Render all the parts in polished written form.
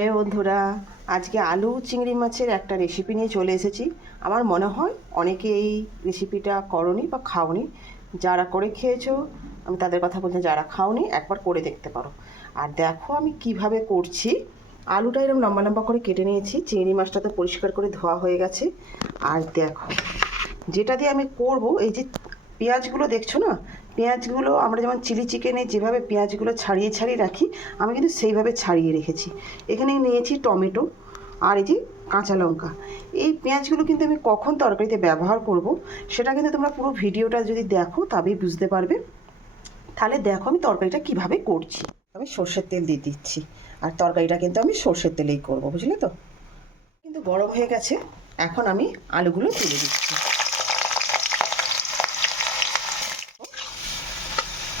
Hello বন্ধুরা, আজকে আলু চিংড়ি মাছের একটা রেসিপি নিয়ে চলে এসেছি। আমার মনে হয় অনেকে এই রেসিপিটা করনি বা খাওনি। যারা করে খেয়েছো আমি তাদের কথা বলছি, যারা খাওনি একবার করে দেখতে পারো। আর দেখো আমি কিভাবে করছি। আলুটা এরকম লম্বা লম্বা করে কেটে নিয়েছি, চিংড়ি মাছটা তো পরিষ্কার করে ধোয়া হয়ে গেছে। আর দেখো যেটা দিয়ে আমি করব, এই যে পেঁয়াজগুলো দেখছো না, পেঁয়াজগুলো আমরা যেমন চিলি চিকেনে যেভাবে পেঁয়াজগুলো ছাড়িয়ে ছাড়িয়ে রাখি, আমি কিন্তু সেইভাবে ছাড়িয়ে রেখেছি। এখানে নিয়েছি টমেটো আর এই যে কাঁচা লঙ্কা। এই পেঁয়াজগুলো কিন্তু আমি কখন তরকারিতে ব্যবহার করব সেটা কিন্তু তোমরা পুরো ভিডিওটা যদি দেখো তবেই বুঝতে পারবে। তাহলে দেখো আমি তরকারিটা কিভাবে করছি। আমি সর্ষের তেল দিয়ে দিচ্ছি, আর তরকারিটা কিন্তু আমি সর্ষের তেলেই করব, বুঝলে তো। কিন্তু গরম হয়ে গেছে, এখন আমি আলুগুলো তুলে দিচ্ছি।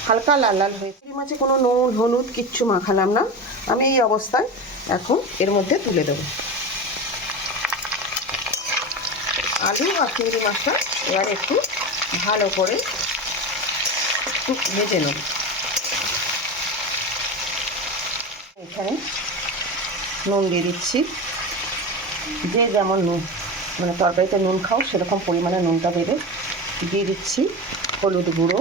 হালকা লাল লাল হয়ে চিংড়ি মাছে কোনো নুন হলুদ কিচ্ছু মাখালাম না। আমি এই অবস্থায় এখন এর মধ্যে তুলে দেবো আলু আর চিংড়ি মাছটা। এবার একটু ভালো করে একটু ভেজে নেব। এখানে নুন দিয়ে দিচ্ছি, যে যেমন নুন মানে তরকারিতে নুন খাও সেরকম পরিমাণে নুনটা দেবে। দিয়ে দিচ্ছি হলুদ গুঁড়ো,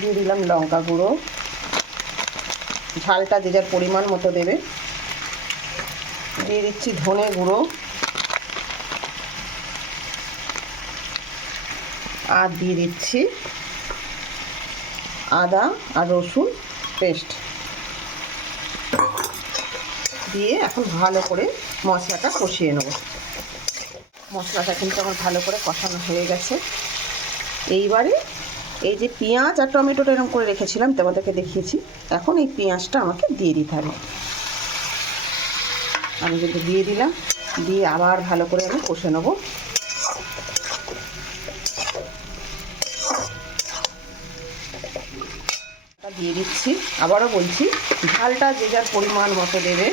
দিয়ে দিলাম লঙ্কা গুঁড়ো, ঝালটা যে যার পরিমাণ মতো দেবে। দিয়ে দিচ্ছি ধনে গুঁড়ো, আর দিয়ে দিচ্ছি আদা আর রসুন পেস্ট দিয়ে এখন ভালো করে মশলাটা কষিয়ে নেব। মশলাটা কিন্তু আমার ভালো করে কষানো হয়ে গেছে। এইবারে এই যে পেঁয়াজ আর টমেটোটা এরকম করে রেখেছিলাম তোমাদেরকে দেখিয়েছি, এখন এই পেঁয়াজটা আমাকে দিয়ে দিতে হবে। আমি কিন্তু দিয়ে দিলাম, দিয়ে আবার ভালো করে আমি কষে নেব। দিয়ে দিচ্ছি, আবারও বলছি ঝালটা যে যার পরিমাণ মতো দেবে।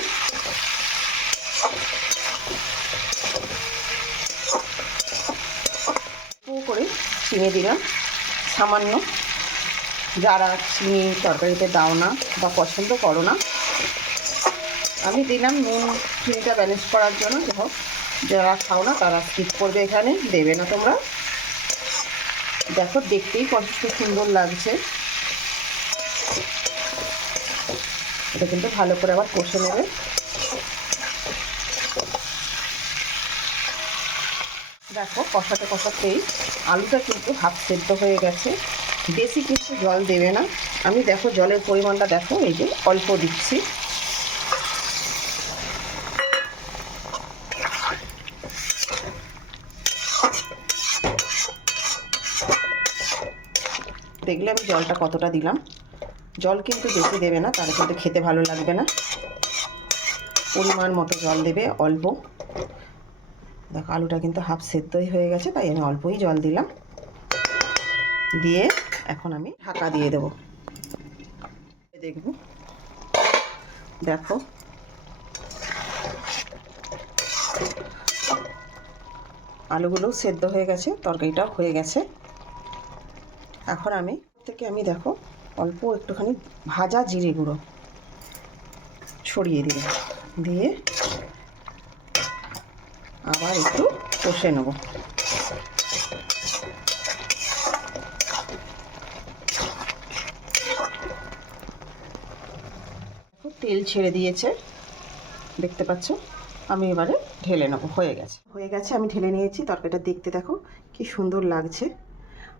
করে চিনি দিলাম সামান্য, যারা চিনি তরকারিতে দাও না বা পছন্দ করো না। আমি দিলাম নুন চিনিটা ব্যালেন্স করার জন্য। দেখো যারা খাও না তারা স্কিপ করবে, এখানে দেবে না তোমরা। দেখো দেখতেই কত সুন্দর লাগছে। এটা কিন্তু ভালো করে আবার কষে নেবে। দেখো কষাতে কষাতেই আলুটা কিন্তু হাফ সেদ্ধ হয়ে গেছে। বেশি কিছু জল দেবে না। আমি দেখো জলের পরিমাণটা দেখো, এই যে অল্প দিচ্ছি। দেখলে আমি জলটা কতটা দিলাম। জল কিন্তু বেশি দেবে না, তাহলে কিন্তু খেতে ভালো লাগবে না। পরিমাণ মতো জল দেবে, অল্প। দেখো আলুটা কিন্তু হাফ সেদ্ধই হয়ে গেছে, তাই আমি অল্পই জল দিলাম। দিয়ে এখন আমি ঢাকা দিয়ে দেবো। দেখব, দেখো আলুগুলো সেদ্ধ হয়ে গেছে, তরকারিটাও হয়ে গেছে। এখন আমি দেখো অল্প একটুখানি ভাজা জিরে গুঁড়ো ছড়িয়ে দিলাম, দিয়ে আবার একটু কষে নেব। তেল ছেড়ে দিয়েছে, দেখতে পাচ্ছ। আমি এবারে ঢেলে নেবো। হয়ে গেছে আমি ঢেলে নিয়েছি। তরকারিটা দেখতে দেখো কি সুন্দর লাগছে।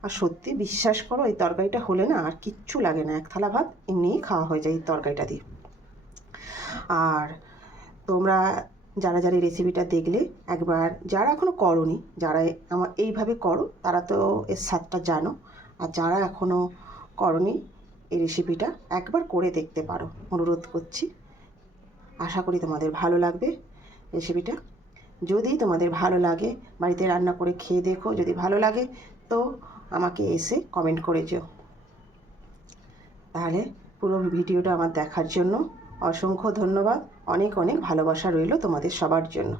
আর সত্যি বিশ্বাস করো, এই তরকারিটা হলে না আর কিচ্ছু লাগে না, এক থালা ভাত এমনিই খাওয়া হয়ে যায় এই তরকারিটা দিয়ে। আর তোমরা যারা যারা এই রেসিপিটা দেখলে একবার, যারা এখনও করোনি, যারা আমার এইভাবে করো তারা তো এর স্বাদটা জানো। আর যারা এখনও করোনি এই রেসিপিটা একবার করে দেখতে পারো, অনুরোধ করছি। আশা করি তোমাদের ভালো লাগবে রেসিপিটা। যদি তোমাদের ভালো লাগে বাড়িতে রান্না করে খেয়ে দেখো, যদি ভালো লাগে তো আমাকে এসে কমেন্ট করে যেও। তাহলে পুরো ভিডিওটা আমার দেখার জন্য অসংখ্য ধন্যবাদ। অনেক অনেক ভালোবাসা রইল তোমাদের সবার জন্য।